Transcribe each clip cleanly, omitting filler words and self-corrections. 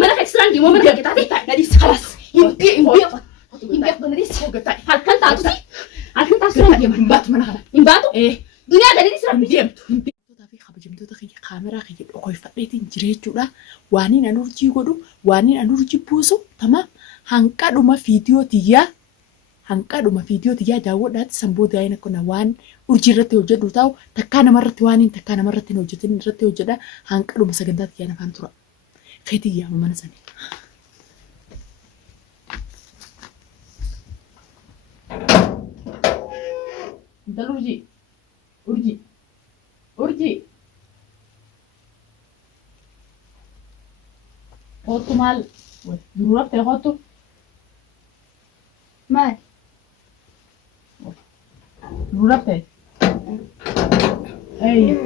mana keessa deemu mana keessa gadis خلاص يمبيق بنديس هل كنت عطوتي هل كنت عطوتي يمبات من هذا يمباتو إيه دنيا gadis rabbi ديمت في خبجمتو تخي كاميرا خي أقوي فديتين جريتشولا وانين أنورجي قدو وانين أنورجي بوسو تمام هنكا دوما فيديو تيا داود دات سمبو داينا كنا وان urjirratti hojjedhu ta'u takkaa namarratti waaniin takkaa namarratti hin hojjetin irratti hojjedha hanqa dhuma sagantaa tiyyaa nafaan tura keetii yaama mana sanii. Intal urjii kootu maal duruu raftee kootu maal duruu raftee. أي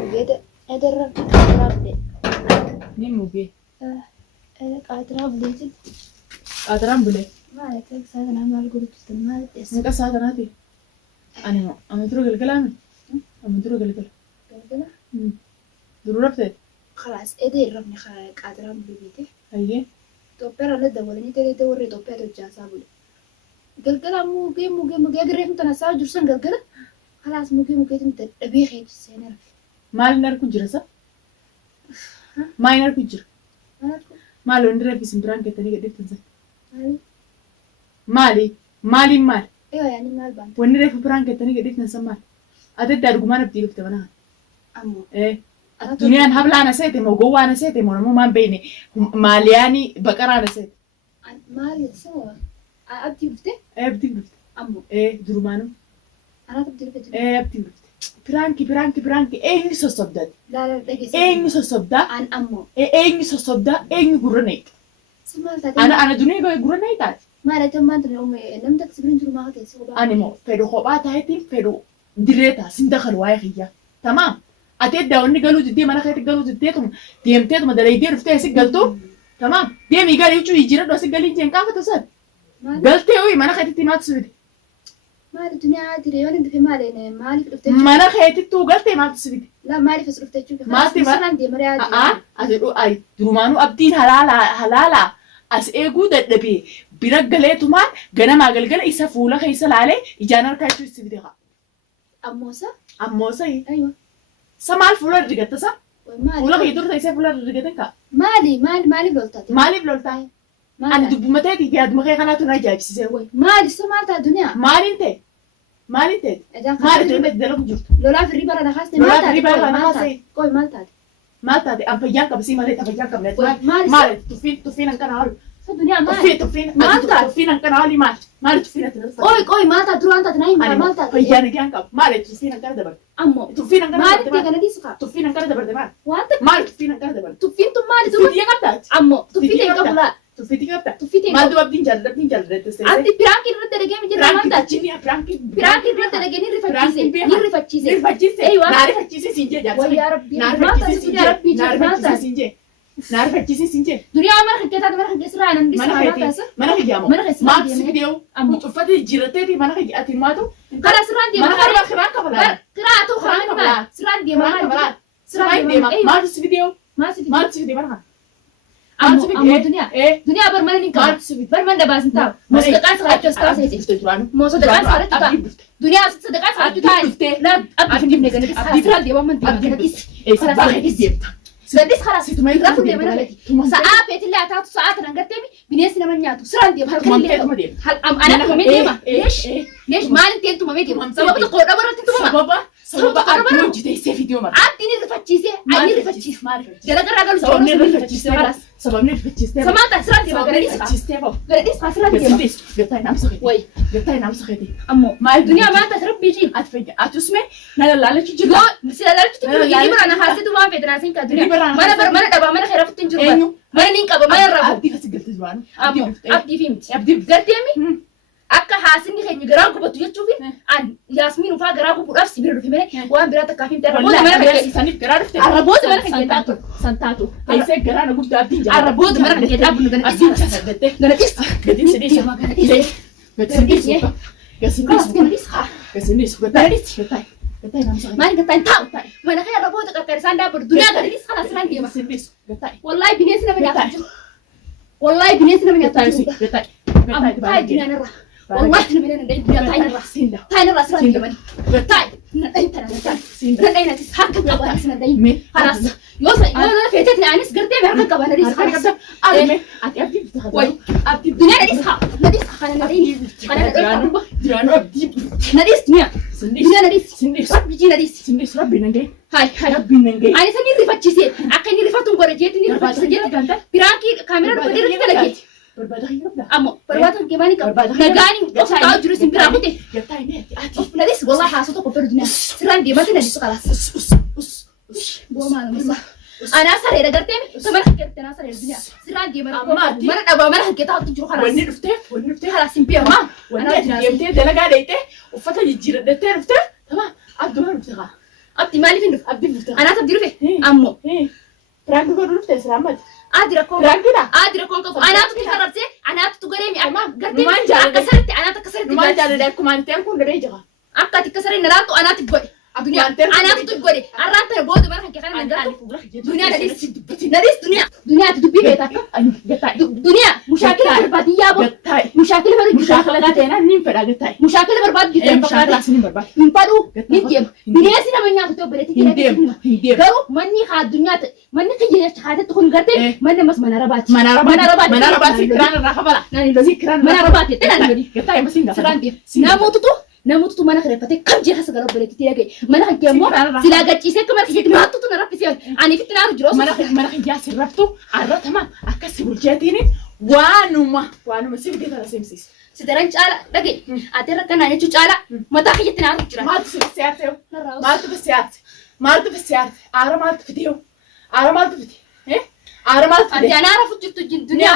أدرب أدرب نيمو بيه أدرب ليش أدرام بله ما لك ساعة أنا ما أقول تستنى ما تس نكا ساعة ناتي أنا تروح الكلام أنا تروح الكلام كذا ضرورة بتاعي خلاص أدربني خلاص أدرب ببيتي أيه توبر أنا دورني تري دوري توبر تجاسا بقول قلقلا مو قريب متناسا جرسن قلقلا خلاص ممكن انت ابيخي السنه مال نركو جرسا ما ينركو جر مالو ندري في سمبران كتني قديت تنزل مالي مال ايوه يعني مال بانت وندري في بران كتني قديت ننسى مال أتت أرجومان بتيجي بتبناها أمو إيه الدنيا نهبل أنا سيتي مو جوا أنا سيتي مو ما بيني مالياني بكرة أنا سيت مال سوا أبتي بفتة إيه بتيجي بفتة أمو إيه درومانو أنا تبدي بفتة إيه بتيجي بفتة برانكي إيه نسوا صبدات لا دقيقة إيه نسوا صبدا عن أمو إيه نسوا صبدا إيه جرنيك سمعت أنا دنيا جرنيك تعرف ما لا تمان ترى أمي لم تكسبين ترى ما هتسوي أنا مو فدو خبات هايتي فدو دريتا سندخل وايخيا تمام أتيت داوني قالوا تدي ما أنا خيت قالوا تديتهم ديمتهم ده ليدير فتح سك قالتو تمام ديم يقال يجوا يجرا دوس قال لي جن كافة تصير قالتي أوي ما أنا خيت تيمات سويدي ما الدنيا ترى يوم أنت في مالين مالي في الفتة ما أنا خيت تو قالتي ما تسويدي لا مالي في الفتة شوف ما تبى عندي مريض أتدو أي درومانو أبدين هلالا أس إيجو ده دبي برجلته ما جنا ما قال يسافولا خيسال عليه يجانا كايتو يسويدي أموسا أيوة سمال فلور رجعت سا مالي فلور يدور تيسا فلور رجعتن كا مالي بلطتي مالي بلولتاي أنا دب متى تيجي أدم خير خنا تنا جايب سيسوي مالي سمعت الدنيا مالي أنت مالي تبي تدلهم جرت لولا في الريبة أنا خاصني لولا في الريبة أنا خاصني. كوي مالتاد ما تادي أم فيان كبسي مالي تفيان كبلت مالي مالي تفين أنك أنا هارو الدنيا مالي تفين أنك أنا هاري مالي تفين أنت كوي مالتاد تروح أنت تنايم مالتاد فيان كيان كب مالي تفين أنك أنا دبر أمو تفين أنك أنا مالي دبر تيجي ندي سكا تفين أنك أنا دبر دبر وانت مالي تفين أنك أنا دبر تفين تم مالي تفين يا كبتات أمو تفين تيجي قبلا تفين كبتات تفين تيجي ما دو أبدين جل تسير أنت برانكي رد رجيم جرا برانكي مالتاد تجيني برانكي برانكي رد رجيم نيرفاتشيزي نرفاتشيزي أيوة نرفاتشيزي سينجي ويا ربي نرفاتشيزي يا ربي نرفاتشيزي سينجي نرفاتشيزي سينجي دنيا مرة كده مرة كده سرعة أنا ندي سرعة mana kiyamo ma video utufati jirateti mana kiy atimatu خلاص سرعة دي mana karba khiran kabala قراءته خران ما سرعة دي khiran kabala سرعة دي ما تس video ما سيدي ما تس video mana أمو دنيا eh دنيا برمنا نيكا ما تس video برمنا باس انت مصدقات سرعة تستوى سيدي مصدقات سرعة تستوى دنيا صدقات سرعة تستوى لا أبدي في نيجا خلاص سرعة دي ومن دي سديس خلاص رفض دي من ساعات بيت اللي عطاته ساعات انا قدامي بنيس لما نياتو سران دي بهالكلمه هل انا كمان ديما ليش ما انتوا ما ديما سبب تقول برا انتوا سبب أبدو جدي سي فيديو مرة عادي نرفتشيسي عادي نرفتشيس ما رفتشيس جرا قالوا سبب نرفتشيس خلاص سبب نرفتشيس سمعت سران دي نرفتشيس تبغى غيريس سران دي قلتي نام سخيتي وي قلتي نام سخيتي امو ما الدنيا ما تسرب بيجي أتفجع أتسمع لا لا تجي لا لا تجي انا حاسيت ما في دراسين كدنيا ما دبا ما خير فتن جربا ما نينكا ما يربا أبدي بس قلت جوان أبدي فهمت أبدي قلتيمي akka haasinni keenya garaa gubatu jechuufi an yaasmiin ufaa garaa gubuudhaaf sibira dhufe malee waan biraa takkaaf himte arraboota mana keenya saniif garaa dhufte arraboota mana keenya taatu santaatu eessee garaa na guddaa abdiin jala arraboota mana keenya taatu nu gana abdiin jala gattee ganatis gatiin sidii ganatis gasinis gatai namsa maal gataan taa'u mana kee arraboota qarqar isaan dhaabbatu duniyaa ganatis kana siraan deema gasinis gatai wallahi bineensi nama nyaata jiru والله بنيسنا من قطعي يطلع قطعي تاي الدنيا نرى والله احنا من هنا الدنيا تاي نرى سيندا تاي نرى سرا اليمن تاي انت انا سيندا نحن تسحق قبل اسنا دين مين خلاص يوصل يوصل فيتتني انس قرتي بعرف قبل ريس خلاص أدمي أتي بتخدم وي أتي دنيا نديس خلنا نديس ديانو ديانو أبدي نديس دنيا سندي دنيا نديس سندي بيجي نديس سندي ربي نجي هاي ربي نجي أنا سني رفتشيسي أكني رفتون برجيتني رفتشيسي براكي كاميرا بدير تلاقي بربادة يبدا أمو بربادة كمان نجاني أو جلوس براكوتي يتاي ناتي أتي نديس والله حاسته كفر الدنيا سران دي ما تنديس خلاص بو ما مسا أنا سرير قرتني كمان حكيت أنا سرير الدنيا سران دي مرة أبغى مرة حكيت أحط جرو خلاص ونفتح خلاص سيمبيا ما أنا يمتى دلقا ديته وفتح يجير ديته نفتح تمام أبدو ما نفتحها أبتي مالي فين أبدي نفتح أنا تبدي رفي أمو فرانك يقول نفتح سلامات أدري كون أدري كون كفو أنا تتخربتي أنا تتقريمي أما قرتني كسرت أنا تكسرت ما جالي ده كمان كون دريجها أكا تكسرين نلاتو أنا تقولي الدنيا أنا تقولي أرانت بود مرة كي كان نقول دنيا نديس دنيا تدبي بيتك دنيا مشاكل بربادي يا بو مشاكل بربادي أنا نيم فدا قتاي مشاكل بربادي جدا مشاكل سنين بربادي نفادو نديم دنيا سينا من ياخذ تبرتي هنديم قالوا مني خا الدنيا مني كي خاطر تكون قرتي مني مس مناربات مناربات كران الرخبلا ناني لو كران مناربات تناني قتاي مسينغا سرانتي نموتو mana kare kam je hasa galo bele titira ke mana kan kemo sila gachi se kamar ke ma tu na rapi se ani fitna ru jiro mana kan jasi raftu arra tamam akasi burjatini wanuma sibge tara simsis sidaran chala dage atera kana ne chu chala mata ke tina ru jira maltu bisiat ara maltu fitio ara maltu ati ana rafu juttu dunia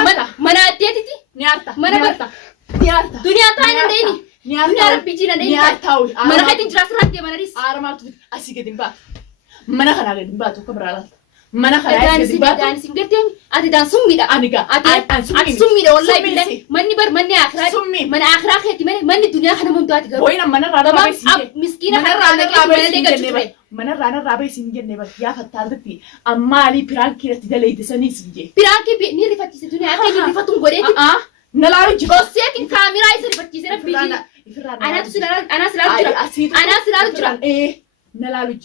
mana ateti niarta mana barta dunia ta ina deni dunia rabbi jina deni mana hatin jira sran de mana ris ara maltu asige dimba mana kana ga dimba to kabrala mana kana ga dimba dan singeten ati dan summida aniga ati summida wallahi billahi manni bar manni akhirati man akhirati manni dunia kana mun tuati gar boina mana rada ba singe miskina kana mana rana rabe singe ne ba ya fattardti amma ali piranki rati dalai sani singe piranki ni rifati se dunia ati ni rifatun goreti نلعب جبال بصيتين كاميرا يصير بتجي ربي أنا سلال جرا إيه نلعب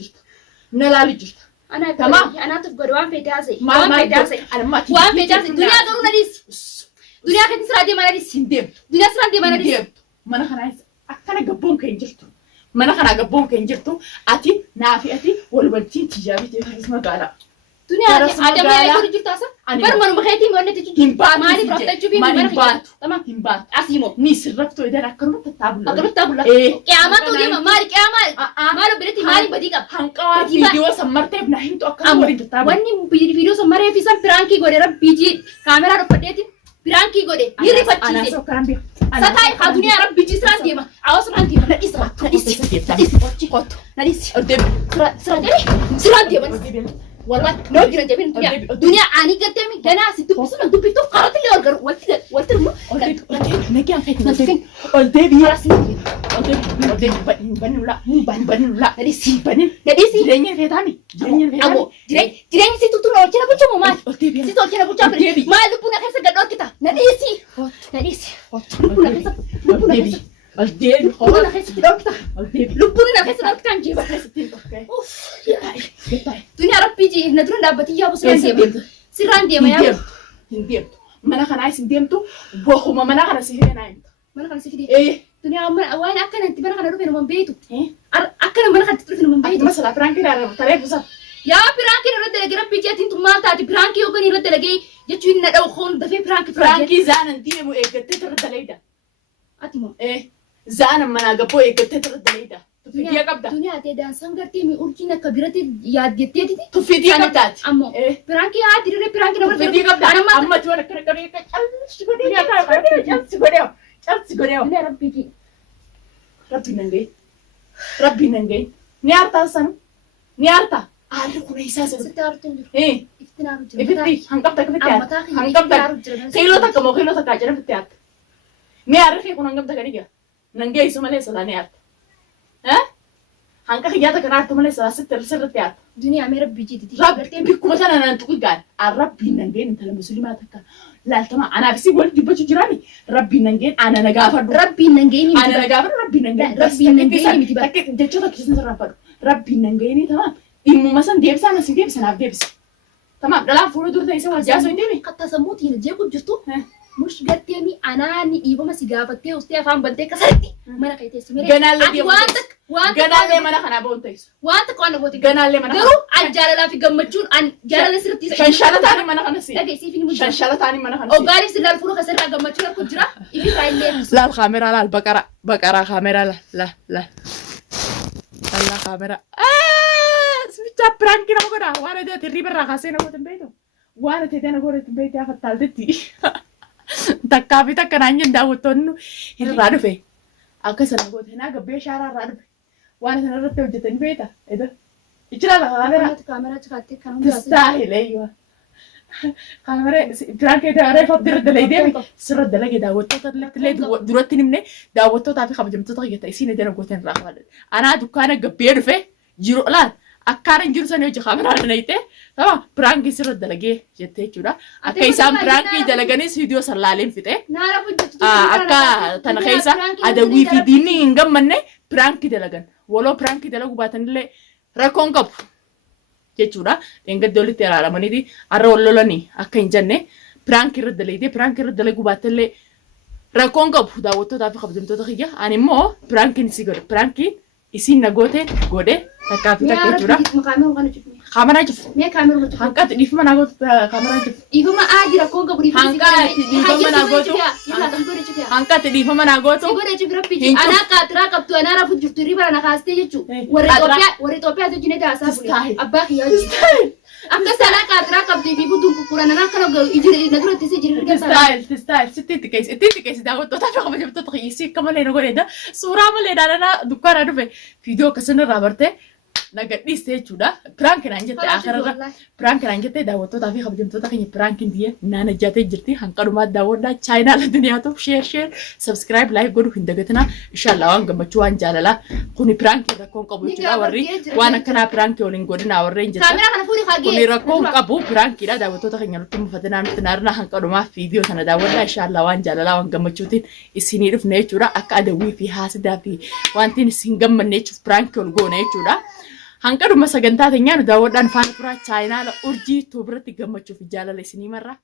جرت أنا تمام أنا تفقد وان في تاسي ما تاسي أنا ما وان في تاسي دنيا دورنا ديس دنيا كنت سرادي ما نديس دنيا سرادي ما نديس ما أنا خنايس أكنا جبون كين جرتو ما أنا خنا جبون كين جرتو أتي نافي أتي والبنتين تجابي تفرس ما قالا دنيا ada mana yang kau cerita sah? Baru mana berhenti mana tu himbat mana berhenti cuci mana himbat tamam himbat asimo ni serap tu ida nak kerja tabula kiamat tu dia mari kiamat malu berarti mari badika hangkawa video samarte bna hinto akan wali tabula wani video samare fisam piranki gode rab biji kamera ro padeti piranki gode iri facci ana so karambi satai ha dunia rab biji sran dia awas sran dia nadis sran dia والله لو جرى جبين الدنيا أنا قلت لهم جنا ستوبسون دوبيتو قرأت اللي أرجع والتر مو نجي عن فين نجي الدبي الدبي بنو لا نديسي جريني في تاني أبو جريني ستو تنو كنا بوجو ما ستو كنا بوجو ما لبنا خير سجدور kita نديسي الدبي لبنا خير سجدور kita لبنا خير سجدور kita جيبه أوف dunia rabbi ji nadrun dabbati ya bu siran dia ma ya hindiem mana kana ai sindiem tu bohuma mana kana sihire nain mana kana sihire dunia amma wana akana anti mana kana rubin man beitu akana mana kana rubin man beitu masala pranki ra tare busa ya pranki ra tele rabbi ji atin tumma ta ti pranki yo gani ra tele ge ya chuin na daw khon da fe pranki zanan die mu egette tar daleida atimo zanan mana gapo egette tar daleida dunia qabda dunia te dan sangarti mi urjina kabirati yaad jetteti tufidi qabdat ammo pranki ya dirre pranki na tufidi qabda amma tu wala kare chals godeo ne rabbi ki rabbi nangai ni arta san ni arta arri kuna isasa sitartu iftinaru ifti hanqabta khilo takamo khilo takajara fitiat ni arri kuna ngabda kaniga nangai isumale salani arta hanqa kiyyaata kanaa artu malee sirriitti yaata. Duniyaa mee rabbii jiiti. Rabbi bikkuma sana nan tuqi gaari. Rabbiin nan ga'een intala musliimaa takka. Laaltama anaaf isii wal dubbachuu jiraani. Rabbiin nan ga'een ana na gaafadhu. Rabbiin nan ga'een miti. Ana na gaafadhu rabbiin nan ga'een. Rabbiin nan ga'een miti. Jechoota keessatti raafadhu. Rabbiin nan ga'een tamaam. Dhimmuma san deebisaa nasi deebisanaaf deebisa. Tamaam dhalaan fuula dura ta'e isa wajjaasoo hin deemi. Katta sammuutiin jeequ jirtu. Mush garteemi anaani dhiibama si gaafattee ustee afaan bantee kasatti mana kee teessu mere. Ganaallee deemu. Ganaallee mana kanaa ba'uun teessu. Wanta qo'anna goote. Ganaallee mana. Garuu an jaalalaa fi gammachuun an jaalala sirriitti. Shanshala taanii mana kana si. Dhageessii fi ni mujjaa. Shanshala taanii mana kana si. Ogaariif si laal fuula kasarraa gammachuun akka jira. Ifi faayillee. Laal kaameraa laal baqaraa kaameraa laal. Laal kaameraa. Bicha prank nama godha. Waan ati hirriba irraa kaasee na goote hin beektu. Waan ati na goote hin beektu yaa fattaaltetti. Takkaa fi takka naan jeen daawwattoonni irraa dhufe. Akka sana goote naa gabbee shaaraa irraa dhufe. Waan sana irratti hojjetanii beekta. Ijjira lafa kaameraa. Kaameraa cikattee kan hundaas. Tistaahilee. Kaameree pirankii reefa bira dalee deemi. Sirra dalagee daawwattoota illee duratti nimne daawwattootaa fi kabajamtoota keessa isiin edana gooteen irraa qabadha. Anaa dukkaana gabbee dhufe jiru laal. Akkaanan jiru sana hojii kaameraan nayite sama pirankii sirra dalagee jettee jechuudha. Akka isaan pirankii dalaganis viidiyoo sallaaleen fixe. Akka tana keessa adawwii fi diinni hin gammanne pirankii dalagan. Waloo pirankii dalagu baatanillee rakkoon qabu jechuudha. Dheengadde walitti araaramaniiti har'a wal lolanii akka hin jenne pirankii irra dalagdee pirankii irra dalagu baatanillee rakkoon qabu daawwattootaa fi kabajamtoota kiyya. Ani immoo piraankiin isii godhe piraankiin isiin na gooteen godhe. Takkaa fi takka jechuudha. Kaameraa jiru. Mee kaameruma jiru. Hanqaati dhiifama naa gootu kaameraa jiru. Dhiifama jira koo gabu dhiifama. Hanqaati dhiifama naa gootu. Hanqaati dhiifama naa gootu. Si godhe jiru rabbi. Anaa qaatiraa qabdu anaa rafu jirtu hirriba na kaastee jechuudha. Warri Itoophiyaa wajjin daasaa bule. Abbaa kiyyaa jiru. Akka sanaa qaatiraa qabdu fi budduun kukuran anaa kana ijiri na duratti si jiri. Tistaayil sitti keessa daawwattootaa fi kabajamtoota kiyyisii akka malee na godheedha. Suuraa malee daadhanaa dukkaanaa dhufe viidiyoo akkasirraa bartee. Nagadhiiste jechuudha. Piraankinaan jettee akkararra piraankinaan jettee daawwattootaa fi kabajamtoota keenya piraankiin biyya naan ajjaatee jirti. Hanqalumaa daawwadhaa chaayinaa la duniyaatuuf sheer sabskiraayib laayik godhuu hin dagatinaa. Inshaallah waan gammachuu waan jaalalaa kuni piraankiin rakkoon qabu jechuudha. Warri waan akkanaa piraankii waliin godhinaa warreen jettan kuni rakkoon qabu piraankiidha. Daawwattoota keenya nutti mufatinaa nutti naarnaa hanqalumaa viidiyoo sana daawwadhaa. Inshaallah waan jaalalaa waan gammachuutiin isinii dhufne jechuudha. Akka adawwii fi haasidaa fi wantiin isin gammanne jechuuf piraankii ol goone jechuudha. Hanqaduma sagantaa teenyaa nu daawwadhaan faana turaa chaayinaala urjii tuubiratti gammachuuf jaalala isinii marra.